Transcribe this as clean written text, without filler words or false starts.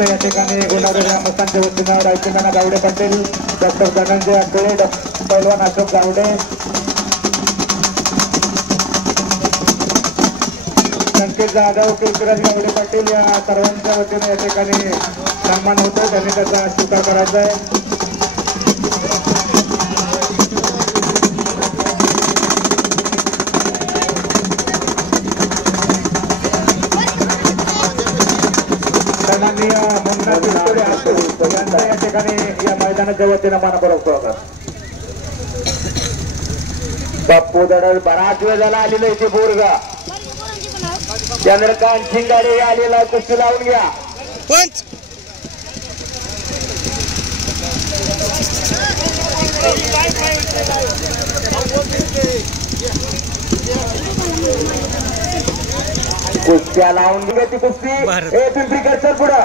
या ठिकाणी गुणारे ग्रामस्थांच्या वतीनं रायचंदाना गावडे पाटील, डॉक्टर धनंजय आंधळे, पैलवान अशोक गावडे, संकेत जाधव, पृथ्वीराज गावडे पाटील या सर्वांच्या वतीने या ठिकाणी सन्मान होतो. त्यांनी त्याचा स्वीकार करायचा आहे. या ठिकाणी या मैदानाच्या वतीनं मानापूर्वक बाप्पू दडल बराच वेळ झाला आलेलं इथे बोरगा चंद्रकांत शिंगाडे आलेला कुस्ती लावून घ्या. पंच कुस्त्या लावून घ्या. ती कुस्ती पिंपरीकर चल पुढं.